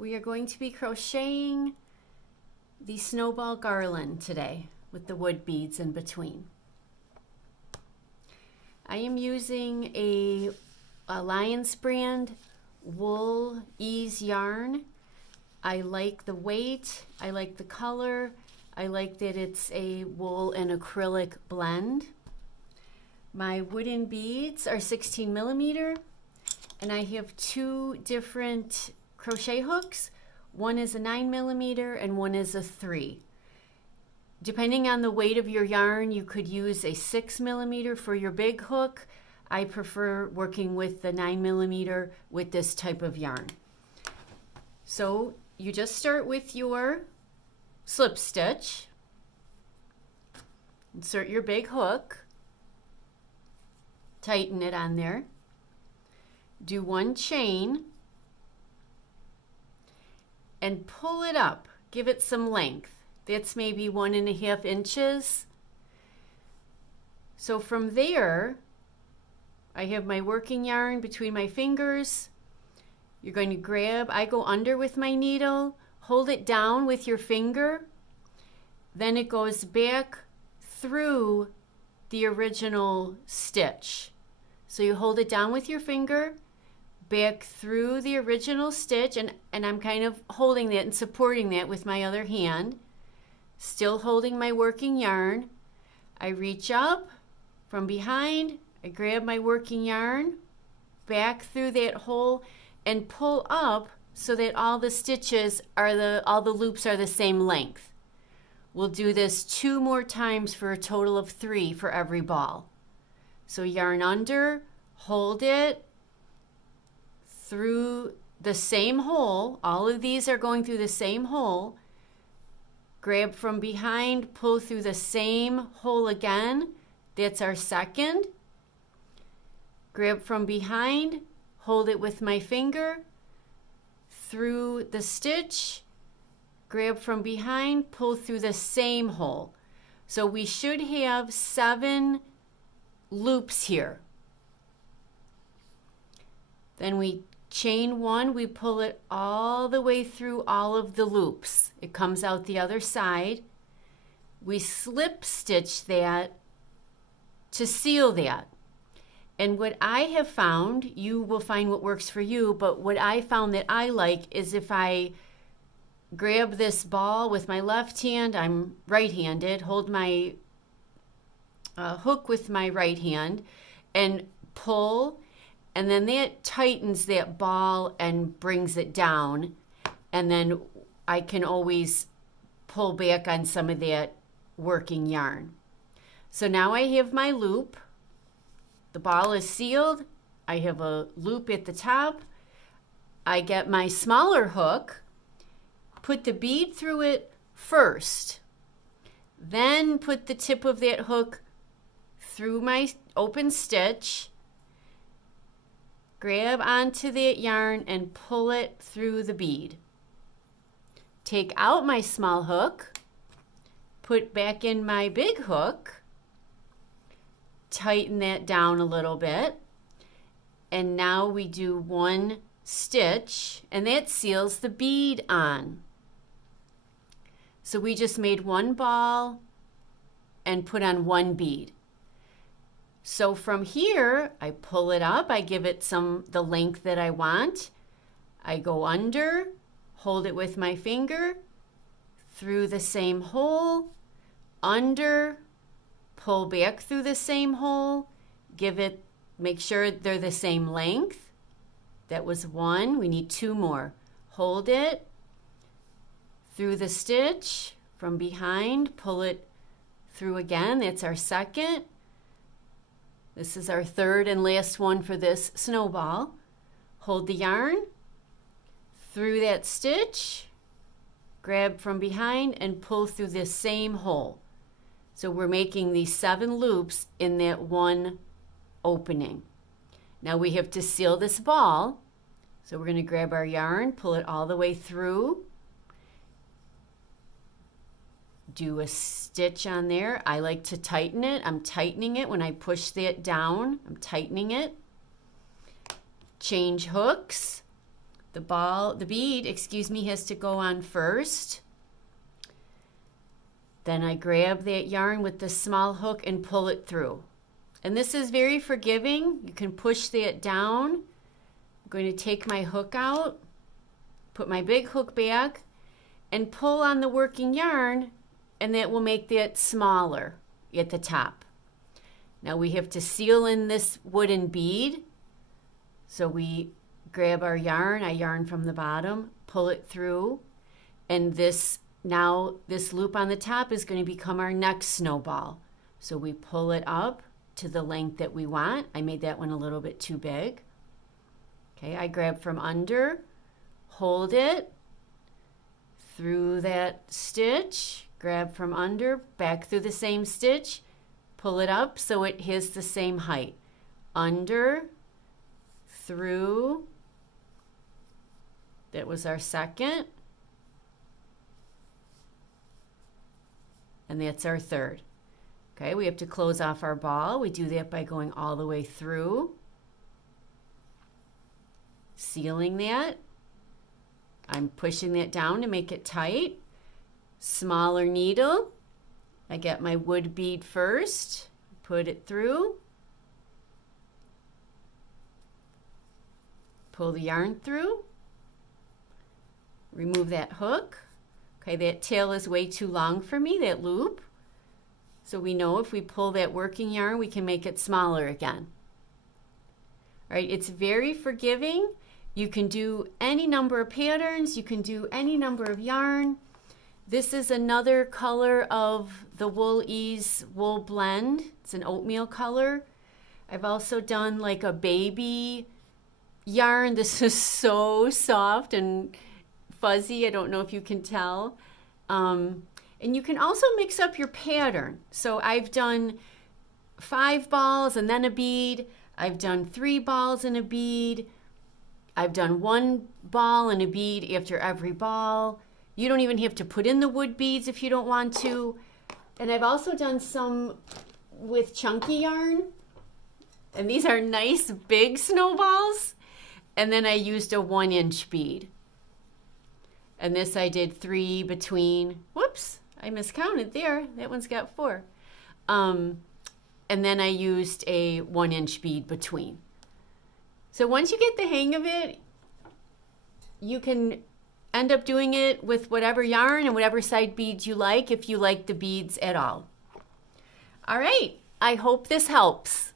We are going to be crocheting the Snowball Garland today with the wood beads in between. I am using a Alliance brand wool ease yarn. I like the weight, I like the color, I like that it's a wool and acrylic blend. My wooden beads are 16 millimeter, and I have two different crochet hooks. One is a 9 millimeter and one is a 3. Depending on the weight of your yarn, you could use a 6 millimeter for your big hook. I prefer working with the 9 millimeter with this type of yarn. So you just start with your slip stitch. Insert your big hook. Tighten it on there. Do one chain and pull it up. Give it some length. That's maybe 1.5 inches. So from there, I have my working yarn between my fingers. You're going to grab, I go under with my needle, hold it down with your finger, then it goes back through the original stitch. So you hold it down with your finger, back through the original stitch, and I'm kind of holding that and supporting that with my other hand, still holding my working yarn. I reach up from behind, I grab my working yarn, back through that hole, and pull up so that all the stitches are all the loops are the same length. We'll do this 2 more times for a total of 3 for every ball. So yarn under, hold it through the same hole. All of these are going through the same hole. Grab from behind, pull through the same hole again. That's our second. Grab from behind, hold it with my finger through the stitch. Grab from behind, pull through the same hole. So we should have 7 loops here. Then we chain 1, we pull it all the way through all of the loops. It comes out the other side. We slip stitch that to seal that. And what I have found, you will find what works for you, but what I found that I like is if I grab this ball with my left hand, I'm right-handed, hold my hook with my right hand and pull, and then that tightens that ball and brings it down, and then I can always pull back on some of that working yarn. So now I have my loop. The ball is sealed. I have a loop at the top. I get my smaller hook, put the bead through it first, then put the tip of that hook through my open stitch, grab onto that yarn and pull it through the bead. Take out my small hook, put back in my big hook, tighten that down a little bit, and now we do one stitch, and that seals the bead on. So we just made one ball and put on one bead. So from here, I pull it up, I give it the length that I want. I go under, hold it with my finger, through the same hole, under, pull back through the same hole, make sure they're the same length. That was 1, we need 2 more. Hold it through the stitch from behind, pull it through again. That's our second. This is our third and last one for this snowball. Hold the yarn through that stitch, grab from behind and pull through this same hole. So we're making these 7 loops in that one opening. Now we have to seal this ball. So we're going to grab our yarn, pull it all the way through, do a stitch on there. I like to tighten it. I'm tightening it when I push that down. I'm tightening it. Change hooks, the bead, excuse me, has to go on first. Then I grab that yarn with the small hook and pull it through. And this is very forgiving. You can push that down. I'm going to take my hook out, put my big hook back, and pull on the working yarn, and that will make that smaller at the top. Now we have to seal in this wooden bead. So we grab our yarn, I yarn from the bottom, pull it through, and this loop on the top is going to become our next snowball. So we pull it up to the length that we want. I made that one a little bit too big. Okay, I grab from under, hold it through that stitch, grab from under, back through the same stitch, pull it up so it has the same height. Under, through, that was our second, and that's our third. Okay, we have to close off our ball. We do that by going all the way through, sealing that. I'm pushing that down to make it tight. Smaller needle. I get my wood bead first, put it through, pull the yarn through, remove that hook. Okay, that tail is way too long for me, that loop. So we know if we pull that working yarn, we can make it smaller again. All right, it's very forgiving. You can do any number of patterns. You can do any number of yarn. This is another color of the Wool Ease wool blend. It's an oatmeal color. I've also done like a baby yarn. This is so soft and fuzzy. I don't know if you can tell. And you can also mix up your pattern. So I've done 5 balls and then a bead. I've done 3 balls and a bead. I've done 1 ball and a bead after every ball. You don't even have to put in the wood beads if you don't want to. And I've also done some with chunky yarn. And these are nice big snowballs. And then I used a 1-inch bead. And this I did 3 between, whoops, I miscounted there. That one's got 4. And then I used a 1-inch bead between. So once you get the hang of it, you can end up doing it with whatever yarn and whatever side beads you like, if you like the beads at all. All right, I hope this helps.